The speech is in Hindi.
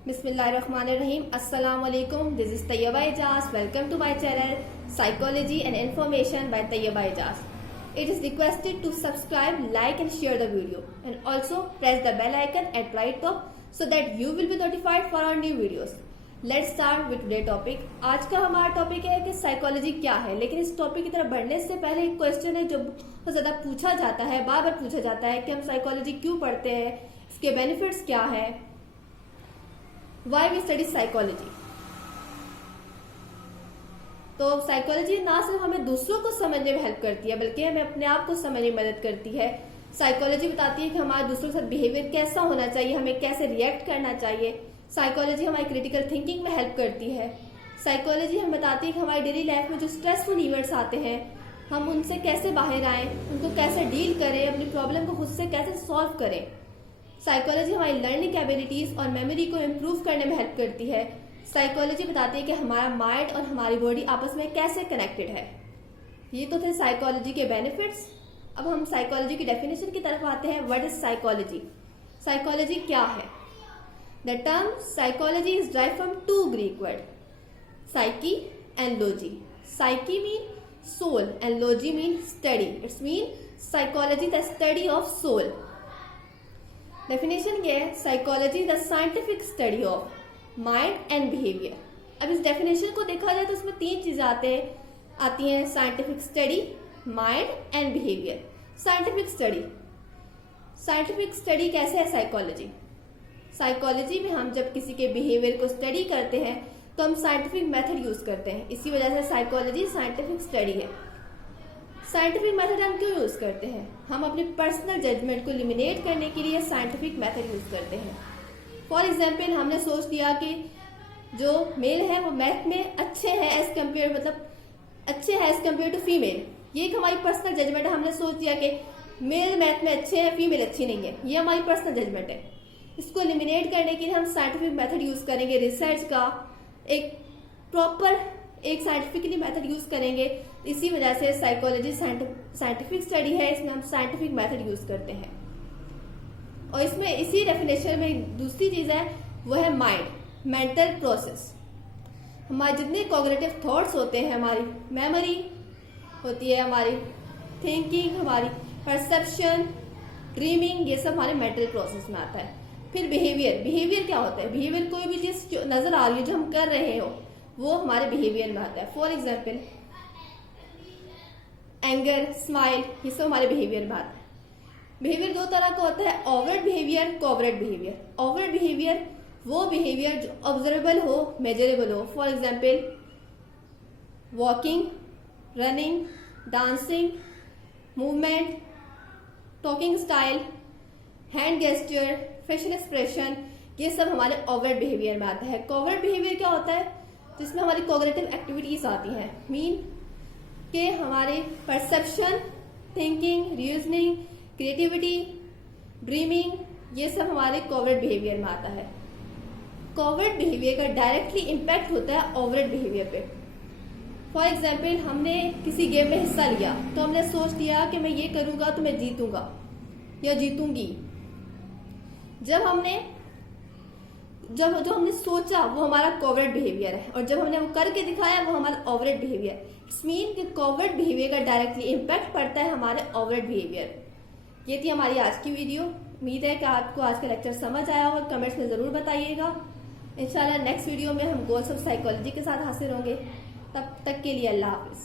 Bismillahirrahmanirrahim. Assalamu alaikum. This is Tayyaba Ijaz. Welcome to my channel Psychology and Information by Tayyaba Ijaz. It is requested to subscribe, like and share the video and also press the bell icon at right top so that you will be notified for our new videos. Let's start with today topic. आज का हमारा टॉपिक है कि साइकोलॉजी क्या है, लेकिन इस टॉपिक की तरफ बढ़ने से पहले एक क्वेश्चन है जो बहुत ज्यादा पूछा जाता है, बार बार पूछा जाता है कि हम साइकोलॉजी क्यों पढ़ते हैं, इसके बेनिफिट्स क्या है, वाई वी स्टडी साइकोलॉजी। तो साइकोलॉजी ना सिर्फ हमें दूसरों को समझने में हेल्प करती है बल्कि हमें अपने आप को समझने में मदद करती है। साइकोलॉजी बताती है कि हमारा दूसरों के साथ बिहेवियर कैसा होना चाहिए, हमें कैसे रिएक्ट करना चाहिए। साइकोलॉजी हमारी क्रिटिकल थिंकिंग में हेल्प करती है। साइकोलॉजी हमें बताती है कि हमारी डेली लाइफ में जो स्ट्रेसफुल इवेंट्स आते हैं हम उनसे कैसे बाहर आएं, उनको कैसे डील करें, अपनी प्रॉब्लम को खुद से कैसे सॉल्व करें। साइकोलॉजी हमारी लर्निंग एबिलिटीज और मेमोरी को इम्प्रूव करने में हेल्प करती है। साइकोलॉजी बताती है कि हमारा माइंड और हमारी बॉडी आपस में कैसे कनेक्टेड है। ये तो थे साइकोलॉजी के बेनिफिट्स। अब हम साइकोलॉजी की डेफिनेशन की तरफ आते हैं। What is psychology? साइकोलॉजी क्या है? The term psychology is derived from two Greek words, psyche and logy. Psyche mean soul and logy mean study. It's mean psychology the study of soul. Definition ये है, psychology the scientific study of mind and behaviour. अब इस डेफिनेशन को देखा जाए तो इसमें तीन चीजें आती हैं, scientific study, mind and behaviour. Scientific study कैसे है साइकोलॉजी? साइकोलॉजी में हम जब किसी के बिहेवियर को स्टडी करते हैं तो हम साइंटिफिक मेथड यूज करते हैं। इसी वजह से साइकोलॉजी साइंटिफिक स्टडी है। साइंटिफिक मेथड हम क्यों यूज करते हैं? हम अपनी पर्सनल जजमेंट को एलिमिनेट करने के लिए साइंटिफिक मेथड यूज करते हैं। फॉर एग्जाम्पल, हमने सोच लिया कि जो मेल है वो मैथ में अच्छे हैं एज कम्पेयर टू फीमेल। ये एक हमारी पर्सनल जजमेंट है। हमने सोच लिया कि मेल मैथ में अच्छे हैं, फीमेल अच्छी नहीं है। ये हमारी पर्सनल जजमेंट है। इसको एलिमिनेट करने के लिए हम साइंटिफिक मेथड यूज करेंगे, रिसर्च का एक साइंटिफिकली मेथड यूज करेंगे। इसी वजह से साइकोलॉजी साइंटिफिक स्टडी है, इसमें हम साइंटिफिक मेथड यूज करते हैं। और इसमें इसी डेफिनेशन में दूसरी चीज है वो है माइंड, मेंटल प्रोसेस। हमारे जितने कॉग्निटिव थॉट्स होते हैं, हमारी मेमोरी होती है, हमारी थिंकिंग, हमारी परसेप्शन, ड्रीमिंग, ये सब हमारे मेंटल प्रोसेस में आता है। फिर बिहेवियर क्या होता है? बिहेवियर कोई भी चीज नजर आ रही है जो हम कर रहे हो वो हमारे बिहेवियर में आता है। फॉर एग्जाम्पल, एंगर, स्माइल, ये सब हमारे बिहेवियर में आता है। बिहेवियर दो तरह का होता है, overt behaviour, covert behaviour. Overt behaviour वो बिहेवियर जो ऑब्जर्वेबल हो, मेजरेबल हो। For example, walking, running, dancing, movement, talking style, hand gesture, facial expression, ये सब हमारे ओवरट बिहेवियर में आता है। कोवरट बिहेवियर क्या होता है? जिसमें हमारी कॉग्निटिव एक्टिविटीज आती हैं, मीन के हमारे perception, thinking, reasoning, creativity, dreaming, ये सब हमारे कोवरट बिहेवियर में आता है। कोवरट बिहेवियर का डायरेक्टली इम्पैक्ट होता है ओवरट बिहेवियर पे। फॉर एग्जाम्पल, हमने किसी गेम में हिस्सा लिया तो हमने सोच लिया कि मैं ये करूंगा तो मैं जीतूंगा या जीतूंगी। जो हमने सोचा वो हमारा कोवरट बिहेवियर है और जब हमने वो करके दिखाया वो हमारा ओवरट बिहेवियर। इट्स मीन कि कोवरट बिहेवियर का डायरेक्टली इम्पैक्ट पड़ता है हमारे ओवरट बिहेवियर। ये थी हमारी आज की वीडियो। उम्मीद है कि आपको आज का लेक्चर समझ आया होगा। कमेंट्स में जरूर बताइएगा। इंशाल्लाह नेक्स्ट वीडियो में हम गोल्स ऑफ साइकोलॉजी के साथ हाजिर होंगे। तब तक के लिए अल्लाह हाफिज।